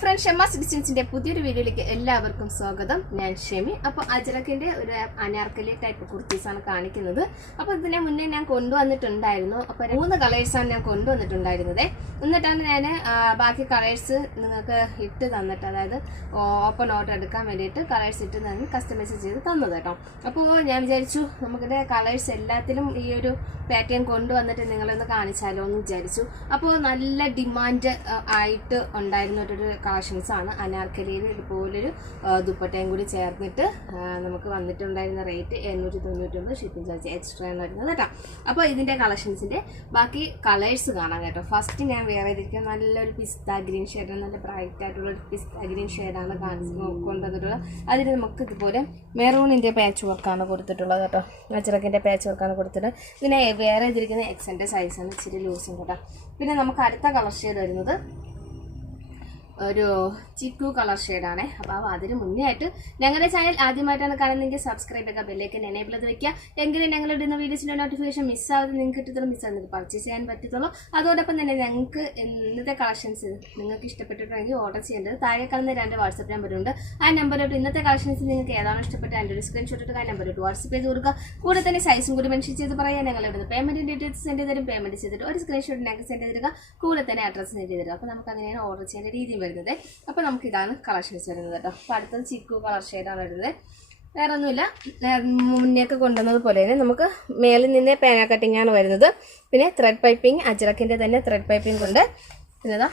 Friends, Shemas ഡിസ്റ്റൻസിന്റെ പുതിയൊരു വീഡിയോയിലേക്ക് എല്ലാവർക്കും സ്വാഗതം. ഞാൻ ഷെമി. അപ്പോൾ അജ്രക്കിന്റെ ഒരു അനാർക്കലി ടൈപ്പ് കുർത്തീസാണ് കാണിക്കുന്നത്. അപ്പോൾ ഇതിനെ മുന്നേ ഞാൻ കൊണ്ടുവന്നിട്ടുണ്ടായിരുന്നു. അപ്പോൾ 3 കളേഴ്സാണ് ഞാൻ കൊണ്ടുവന്നിട്ടുണ്ടായിരുന്നത്. എന്നിട്ടാണ് ഞാൻ ബാക്കി കളേഴ്സ് നിങ്ങൾക്ക് ഇട്ട് തന്നിട്ട്, അതായത് ഓപ്പൺ ഓർഡർ എടുക്കാൻ വേണ്ടിയിട്ട് കളേഴ്സ് ഇട്ട് തന്നെ കസ്റ്റമൈസ് ചെയ്ത് തന്നത് കേട്ടോ. അപ്പോൾ ഞാൻ വിചാരിച്ചു നമുക്കിത് കളേഴ്സ് എല്ലാത്തിലും ഈ ഒരു പാറ്റേൺ കൊണ്ടുവന്നിട്ട് നിങ്ങളൊന്ന് കാണിച്ചാലോ എന്ന് വിചാരിച്ചു. അപ്പോൾ നല്ല ഡിമാൻഡ് ആയിട്ട് ഉണ്ടായിരുന്ന ഒരു കളക്ഷൻസ് ആണ്. അനാർക്കലിയിൽ ഇതുപോലൊരു ദുപ്പട്ടയും കൂടി ചേർന്നിട്ട് നമുക്ക് വന്നിട്ടുണ്ടായിരുന്ന റേറ്റ് 899 ഷിപ്പിംഗ് ചാർജ് എക്സ്ട്രാ എന്ന് വരുന്നത് കേട്ടോ. അപ്പോൾ ഇതിൻ്റെ കളക്ഷൻസിൻ്റെ ബാക്കി കളേഴ്സ് കാണാം കേട്ടോ. ഫസ്റ്റ് ഞാൻ വേറെ ഇരിക്കുന്ന നല്ലൊരു പിസ്ത ഗ്രീൻ ഷെയ്ഡാണ്, നല്ല ബ്രൈറ്റ് ആയിട്ടുള്ള ഒരു പിസ്ത ഗ്രീൻ ഷെയ്ഡാണ് കൊണ്ടുവന്നിട്ടുള്ളത്. അതിന് നമുക്ക് ഇതുപോലെ മെറൂണിൻ്റെ പാച്ച് വർക്കാണ് കൊടുത്തിട്ടുള്ളത് കേട്ടോ. അജ്രക്കിൻ്റെ പാച്ച് വർക്കാണ് കൊടുത്തിട്ടുള്ളത്. പിന്നെ വേറെ ഇതിരിക്കുന്ന എക്സൻ്റെ സൈസാണ്, ഇച്ചിരി ലൂസും കേട്ടോ. പിന്നെ നമുക്ക് അടുത്ത കളർ ഷെയ്ഡ് വരുന്നത് ഒരു ചിക്കു കളർ ഷെയ്ഡാണ്. അപ്പോൾ അതിന് മുന്നേ ആയിട്ട് ഞങ്ങളുടെ ചാനൽ ആദ്യമായിട്ടാണ് കാണുന്നതെങ്കിൽ സബ്സ്ക്രൈബ് ചെയ്യുക, ബെല്ലൈക്കൻ എനേബിൾ ചെയ്ത് വെക്കുക. എങ്കിലും ഞങ്ങളുടെ ഇടുന്ന വീഡിയോസിൻ്റെ നോട്ടിഫിക്കേഷൻ മിസ്സാവാതെ നിങ്ങൾക്ക് കിട്ടുന്ന മിസ്സാകുന്നത് പർച്ചേസ് ചെയ്യാൻ പറ്റത്തുള്ളൂ. അതോടൊപ്പം തന്നെ ഞങ്ങൾക്ക് ഇന്നത്തെ കളക്ഷൻസ് നിങ്ങൾക്ക് ഇഷ്ടപ്പെട്ടിട്ടുണ്ടെങ്കിൽ ഓർഡർ ചെയ്യേണ്ടത് താഴെ കാണുന്ന 2 വാട്സപ്പ് നമ്പറുണ്ട്. ആ നമ്പറിലോട്ട് ഇന്നത്തെ കളക്ഷൻസ് നിങ്ങൾക്ക് ഏതാണോ ഇഷ്ടപ്പെട്ട അതിൻ്റെ ഒരു സ്ക്രീൻഷോട്ട് എടുക്കുക, ആ നമ്പറിലോട്ട് വാട്സപ്പ് ചെയ്ത് കൊടുക്കുക. കൂടെ തന്നെ സൈസും കൂടി മെൻഷൻ ചെയ്ത് പറയാൻ ഞങ്ങൾ ഇടുന്നത് പേയ്മെൻറ്റ് ഡീറ്റെയിൽസ് സെൻഡ് ചെയ്തരും. പേയ്മെൻറ്റ് ചെയ്തിട്ട് ഒരു സ്ക്രീൻഷോട്ട് ഞങ്ങൾക്ക് സെൻഡ് ചെയ്തിടുക, കൂടെ തന്നെ അഡ്രസ്സ് സെൻഡ് ചെയ്തിടുക. അപ്പോൾ നമുക്ക് അങ്ങനെയാണ് ഓർഡർ ചെയ്യേണ്ട രീതി വരുന്നത്. അപ്പോൾ നമുക്ക് ഇതാണ് കളക്ഷൻസ് വരുന്നത് കേട്ടോ. അപ്പോൾ അടുത്തത് ചിക്കു കളർ ഷെയ്ഡാണ് വരുന്നത്. വേറെ ഒന്നുമില്ല, മുന്നേക്ക് കൊണ്ടുവന്നത് പോലെ തന്നെ നമുക്ക് മേലിൽ നിന്നേ പേന കട്ടിങ് ആണ് വരുന്നത്. പിന്നെ ത്രെഡ് പൈപ്പിംഗ്, അജ്രക്കിൻ്റെ തന്നെ ത്രെഡ് പൈപ്പിംഗ് ഉണ്ട്. പിന്നെതാ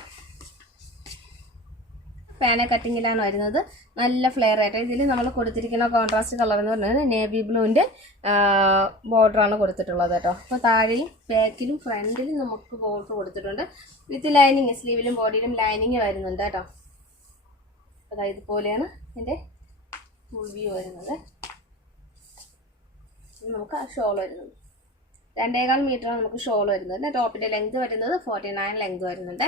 പേന കട്ടിങ്ങിലാണ് വരുന്നത്. നല്ല ഫ്ലെയർ ആയിട്ട് ഇതിൽ നമ്മൾ കൊടുത്തിരിക്കുന്ന കോൺട്രാസ്റ്റ് കളർ എന്ന് പറഞ്ഞാൽ നേവി ബ്ലൂവിൻ്റെ ബോർഡറാണ് കൊടുത്തിട്ടുള്ളത് കേട്ടോ. അപ്പോൾ താഴെയും ബാക്കിലും ഫ്രണ്ടിലും നമുക്ക് ബോർഡർ കൊടുത്തിട്ടുണ്ട്. വിത്ത് ലൈനിങ്, സ്ലീവിലും ബോഡിയിലും ലൈനിങ് വരുന്നുണ്ട് കേട്ടോ. അതായത് ഇതുപോലെയാണ് ഇതിൻ്റെ ഫുൾ വ്യൂ വരുന്നത്. നമുക്ക് ഷോൾ വരുന്നത് 2.25 മീറ്ററാണ് നമുക്ക് ഷോൾ വരുന്നത്. ടോപ്പിൻ്റെ ലെങ്ത് വരുന്നത് 49 ലെങ്ത് വരുന്നുണ്ട്.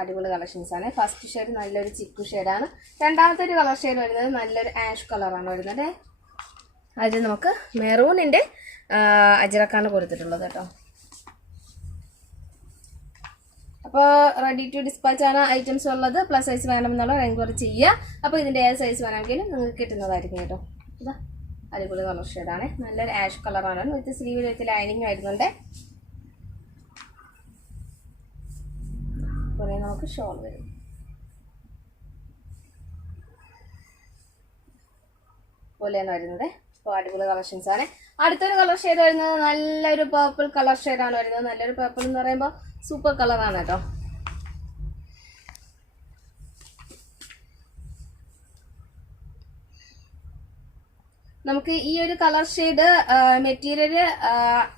അടിപൊളി കളക്ഷൻസ് ആണ്. ഫസ്റ്റ് ഷെയ്ഡ് നല്ലൊരു ചിക്കു ഷെയ്ഡാണ്. രണ്ടാമത്തെ ഒരു കളർ ഷെയ്ഡ് വരുന്നത് നല്ലൊരു ആഷ് കളറാണ് വരുന്നത്. അതിൽ നമുക്ക് മെറൂണിൻ്റെ അജ്രക്കാണ് കൊടുത്തിട്ടുള്ളത് കേട്ടോ. അപ്പോൾ റെഡി ടു ഡിസ്പാച്ച് ആണ് ഐറ്റംസ് ഉള്ളത്. പ്ലസ് സൈസ് വേണമെന്നുള്ള എൻക്വയറി ചെയ്യുക. അപ്പോൾ ഇതിൻ്റെ ഏത് സൈസ് വേണമെങ്കിലും നിങ്ങൾക്ക് കിട്ടുന്നതായിരിക്കും കേട്ടോ. ഇതാ അടിപൊളി കളർ ഷെയ്ഡാണ്. നല്ലൊരു ആഷ് കളറാണ്. വിത്ത് സ്ലീവിൽ വിത്ത് ലൈനിങ് വരുന്നുണ്ട്. കുറേ നമുക്ക് ഷോൾ വരും. പോലെയാണ് വരുന്നത്. അപ്പോൾ അടിപൊളി കളക്ഷൻസ് ആണ്. അടുത്തൊരു കളർ ഷെയ്ഡ് വരുന്നത് നല്ലൊരു പേർപ്പിൾ കളർ ഷെയ്ഡാണ് വരുന്നത്. നല്ലൊരു പേർപ്പിൾ എന്ന് പറയുമ്പോൾ സൂപ്പർ കളറാണ് കേട്ടോ. നമുക്ക് ഈ ഒരു കളർ ഷെയ്ഡ് മെറ്റീരിയൽ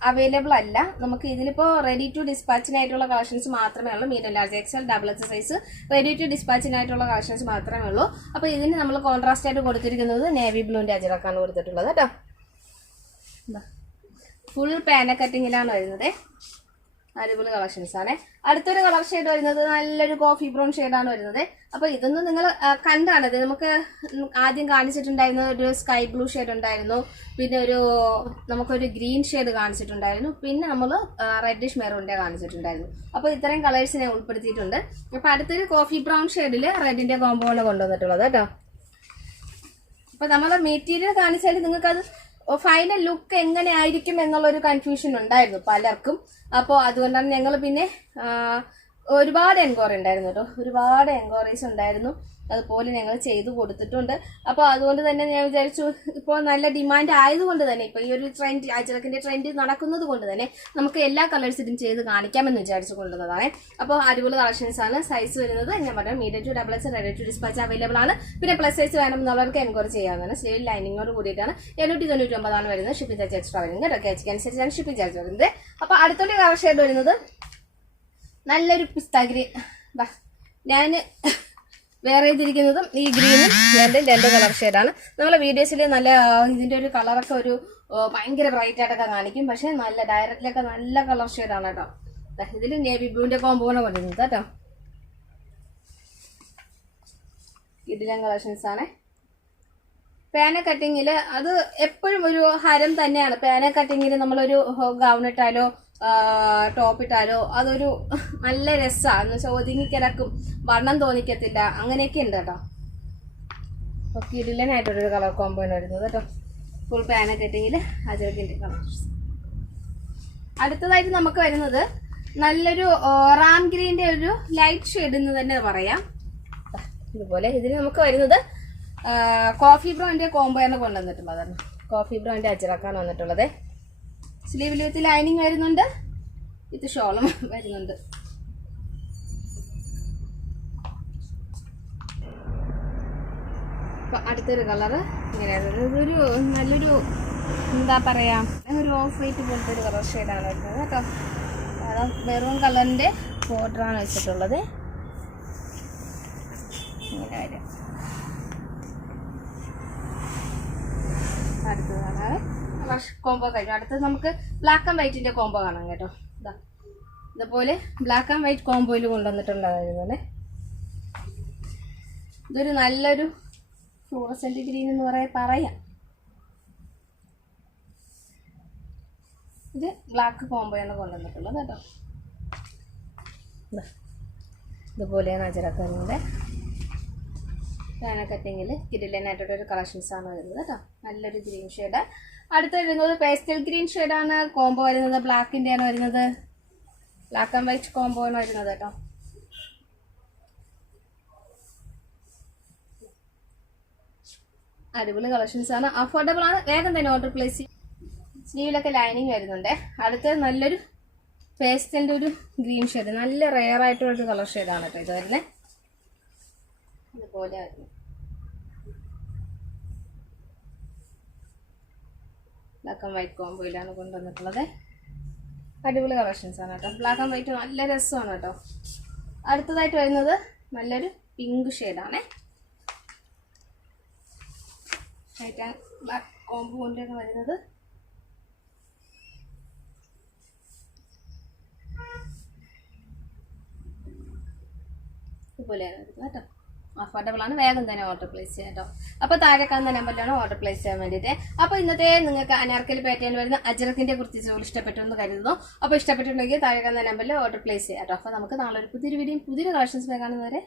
അവൈലബിൾ അല്ല. നമുക്ക് ഇതിലിപ്പോൾ റെഡി ടു ഡിസ്പാച്ചിനായിട്ടുള്ള കളക്ഷൻസ് മാത്രമേ ഉള്ളൂ. Medium, large, XL, double X size ready to ഡിസ്പാച്ചിനായിട്ടുള്ള കളക്ഷൻസ് മാത്രമേ ഉള്ളൂ. അപ്പോൾ ഇതിന് നമ്മൾ കോൺട്രാസ്റ്റ് ആയിട്ട് കൊടുത്തിരിക്കുന്നത് നേവി ബ്ലൂവിൻ്റെ അജ്രക്കാണ് കൊടുത്തിട്ടുള്ളത് കേട്ടോ. ഫുൾ പാന കട്ടിങ്ങിലാണ് വരുന്നത്. അടിപൊളി കളക്ഷൻസ് ആണ്. അടുത്തൊരു കളർ ഷെയ്ഡ് വരുന്നത് നല്ലൊരു കോഫി ബ്രൗൺ ഷെയ്ഡാണ് വരുന്നത്. അപ്പോൾ ഇതൊന്നും നിങ്ങൾ കണ്ടാണത്. നമുക്ക് ആദ്യം കാണിച്ചിട്ടുണ്ടായിരുന്ന ഒരു സ്കൈ ബ്ലൂ ഷെയ്ഡ് ഉണ്ടായിരുന്നു. പിന്നെ നമുക്കൊരു ഗ്രീൻ ഷെയ്ഡ് കാണിച്ചിട്ടുണ്ടായിരുന്നു. പിന്നെ നമ്മൾ റെഡിഷ് മെറൂണിൻ്റെ കാണിച്ചിട്ടുണ്ടായിരുന്നു. അപ്പോൾ ഇത്രയും കളേഴ്സ് ഞാൻ ഉൾപ്പെടുത്തിയിട്ടുണ്ട്. അപ്പോൾ അടുത്തൊരു കോഫി ബ്രൗൺ ഷെയ്ഡിൽ റെഡിൻ്റെ കോമ്പോണ് കൊണ്ടുവന്നിട്ടുള്ളത് കേട്ടോ. അപ്പോൾ നമ്മൾ മെറ്റീരിയൽ കാണിച്ചാൽ നിങ്ങൾക്കത് ഫൈനൽ ലുക്ക് എങ്ങനെ ആയിരിക്കും എന്നുള്ളൊരു കൺഫ്യൂഷൻ ഉണ്ടായിരുന്നു പലർക്കും. അപ്പോൾ അതുകൊണ്ടാണ് ഞങ്ങൾ പിന്നെ ഒരുപാട് എൻക്വയറി ഉണ്ടായിരുന്നു കേട്ടോ. ഒരുപാട് എൻക്വയറീസ് ഉണ്ടായിരുന്നു. അതുപോലെ ഞങ്ങൾ ചെയ്തു കൊടുത്തിട്ടുണ്ട്. അപ്പോൾ അതുകൊണ്ട് തന്നെ ഞാൻ വിചാരിച്ചു, ഇപ്പോൾ നല്ല ഡിമാൻഡ് ആയതുകൊണ്ട് തന്നെ, ഇപ്പോൾ ഈ ഒരു ട്രെൻഡ് അജ്രക്കിൻ്റെ ട്രെൻഡ് നടക്കുന്നത് കൊണ്ട് തന്നെ നമുക്ക് എല്ലാ കളേഴ്സിലും ചെയ്ത് കാണിക്കാമെന്ന് വിചാരിച്ചു കൊണ്ടുവന്നതാണ്. അപ്പോൾ അടിപൊളി കളക്ഷൻസ് ആണ്. സൈസ് വരുന്നത് ഞാൻ പറയാം medium to double X ready to dispatch available ആണ്. പിന്നെ പ്ലസ് സൈസ് വേണമെന്നുള്ളവർക്ക് എൻക്വയറി ചെയ്യാവുന്നതാണ്. സ്ലീവ് ലൈനിങ്ങോട് കൂടിയിട്ടാണ് 799 വരുന്നത്. ഷിപ്പിംഗ് ചാർജ് എക്സ്ട്രാ വരുന്നത്. കേച്ചിക്ക് അനുസരിച്ചാണ് ഷിപ്പിംഗ് ചാർജ് വരുന്നത്. അപ്പോൾ അടുത്തൊരു കളർ ഷെയ്ഡ് വരുന്നത് നല്ലൊരു പിസ്ത ഗ്രീൻ. ഞാൻ വേറെ ചെയ്തിരിക്കുന്നതും ഈ ഗ്രീനും രണ്ട് കളർ ഷെയ്ഡാണ്. നമ്മളെ വീഡിയോസിൽ നല്ല ഇതിൻ്റെ ഒരു കളറൊക്കെ ഒരു ഭയങ്കര ബ്രൈറ്റ് ആയിട്ടൊക്കെ കാണിക്കും. പക്ഷെ നല്ല ഡയറക്റ്റിലൊക്കെ നല്ല കളർ ഷെയ്ഡാണ് കേട്ടോ. ഇതിൽ നേവി ബ്ലൂവിൻ്റെ കോമ്പോണ് കൊണ്ടുവരുന്നത് കേട്ടോ. ഇതിലും കളക്ഷൻസ് ആണ്. പാന കട്ടിങ്ങിൽ അത് എപ്പോഴും ഒരു ഹരം തന്നെയാണ്. പാന കട്ടിങ്ങിൽ നമ്മളൊരു ഗൗൺ ഇട്ടാലോ ടോപ്പ് ഇട്ടാലോ അതൊരു നല്ല രസമാണ്. എന്ന് വെച്ചാൽ ഒതുങ്ങി കിടക്കും. വണ്ണം തോന്നിക്കത്തില്ല, അങ്ങനെയൊക്കെ ഉണ്ട് കേട്ടോ. അപ്പോൾ കിടിലനായിട്ടൊരു കളർ കോമ്പോയാണ് വരുന്നത് കേട്ടോ. ഫുൾ പാനൊക്കെ ഇട്ടെങ്കിൽ അജറക്കിൻ്റെ കളേഴ്സ്. അടുത്തതായിട്ട് നമുക്ക് വരുന്നത് നല്ലൊരു റാം ഗ്രീൻ്റെ ഒരു ലൈറ്റ് ഷെയ്ഡ് എന്ന് തന്നെ പറയാം. ഇതുപോലെ ഇതിന് നമുക്ക് വരുന്നത് കോഫി ബ്രൗണിൻ്റെ കോമ്പോയാണ് കൊണ്ടുവന്നിട്ടുള്ളത്. കോഫി ബ്രൗണിൻ്റെ അജറക്കാണ് വന്നിട്ടുള്ളത്. സ്ലീവിൽ വിത്ത് ലൈനിങ് വരുന്നുണ്ട്, ഇത് ഷോളും വരുന്നുണ്ട്. അപ്പോൾ അടുത്തൊരു കളറ് ഇങ്ങനെയാണ്. ഇതൊരു നല്ലൊരു എന്താ പറയുക, ഒരു ഓഫ് വൈറ്റ് പോലത്തെ ഒരു കളർ ഷെയ്ഡാണ് വരുന്നത് കേട്ടോ. അത് മെറൂൺ കളറിൻ്റെ ബോർഡറാണ് വെച്ചിട്ടുള്ളത്. ഇങ്ങനെ വരും. അടുത്തതാണ് കോംബോ കഴിഞ്ഞു. അടുത്തത് നമുക്ക് ബ്ലാക്ക് ആൻഡ് വൈറ്റിൻ്റെ കോംബോ കാണാം കേട്ടോ. ഇതുപോലെ ബ്ലാക്ക് ആൻഡ് വൈറ്റ് കോംബോയിൽ കൊണ്ടുവന്നിട്ടുണ്ടായിരുന്നത്. ഇതൊരു നല്ലൊരു ഫ്ലൂറസെന്റ് ഗ്രീൻ എന്ന് പറയാം. ഇത് ബ്ലാക്ക് കോംബോയാണ് കൊണ്ടുവന്നിട്ടുള്ളത് കേട്ടോ. ഇതുപോലെയാണ് അജറക്കാനിൻ്റെ കട്ടിങ്ങിൽ കിടിലനായിട്ടുള്ളൊരു കളക്ഷൻസാണ് വരുന്നത് കേട്ടോ. നല്ലൊരു ഗ്രീൻ ഷെയ്ഡ്. അടുത്ത് വരുന്നത് പേസ്റ്റൽ ഗ്രീൻ ഷെയ്ഡാണ് കോംബോ വരുന്നത്. ബ്ലാക്കിൻ്റെയാണ് വരുന്നത്. ബ്ലാക്ക് ആൻഡ് വൈറ്റ് കോംബോ ആണ് വരുന്നത് കേട്ടോ. അടിപൊളി കളക്ഷൻസ് ആണ്, അഫോർഡബിൾ ആണ്. വേഗം തന്നെ ഓർഡർ പ്ലേസ് ചെയ്യും. സ്ലീവിലൊക്കെ ലൈനിങ് വരുന്നുണ്ട്. അടുത്ത് നല്ലൊരു പേസ്റ്റലിൻ്റെ ഒരു ഗ്രീൻ ഷെയ്ഡ്, നല്ല റെയർ ആയിട്ടുള്ളൊരു കളർ ഷെയ്ഡാണ് കേട്ടോ ഇത് വരുന്നത്. ഇതുപോലെ വരുന്നു. ബ്ലാക്ക് ആൻഡ് വൈറ്റ് കോംബോയിലാണ് കൊണ്ടുവന്നിട്ടുള്ളത്. അടിപൊളി കളക്ഷൻസ് ആണ് കേട്ടോ. ബ്ലാക്ക് ആൻഡ് വൈറ്റ് നല്ല രസമാണ് കേട്ടോ. അടുത്തതായിട്ട് വരുന്നത് നല്ലൊരു പിങ്ക് ഷെയ്ഡാണേ. വൈറ്റ് ആൻഡ് ബ്ലാക്ക് കോംബോ കൊണ്ടാണ് വരുന്നത്. ഇതുപോലെയാണ് വരുന്നത് കേട്ടോ. അഫോർഡബിൾ ആണ്. വേഗം തന്നെ ഓർഡർ പ്ലേസ് ചെയ്യാം കേട്ടോ. അപ്പോൾ താഴെ കാണുന്ന നമ്പറിലാണ് ഓർഡർ പ്ലേസ് ചെയ്യാൻ വേണ്ടിയിട്ട്. അപ്പോൾ ഇന്നത്തെ നിങ്ങൾക്ക് അനാർക്കലി പാറ്റേൺ വരുന്ന അജറക്കിൻ്റെ കുർത്തീസുകൾ ഇഷ്ടപ്പെട്ടു എന്ന് കരുതുന്നു. അപ്പോൾ ഇഷ്ടപ്പെട്ടിട്ടുണ്ടെങ്കിൽ താഴെ കാണുന്ന നമ്പറിൽ ഓർഡർ പ്ലേസ് ചെയ്യാം കേട്ടോ. അപ്പോൾ നമുക്ക് നാളെ ഒരു പുതിയൊരു വീഡിയോ പുതിയൊരു കളക്ഷൻസ് കാണുന്നവരെ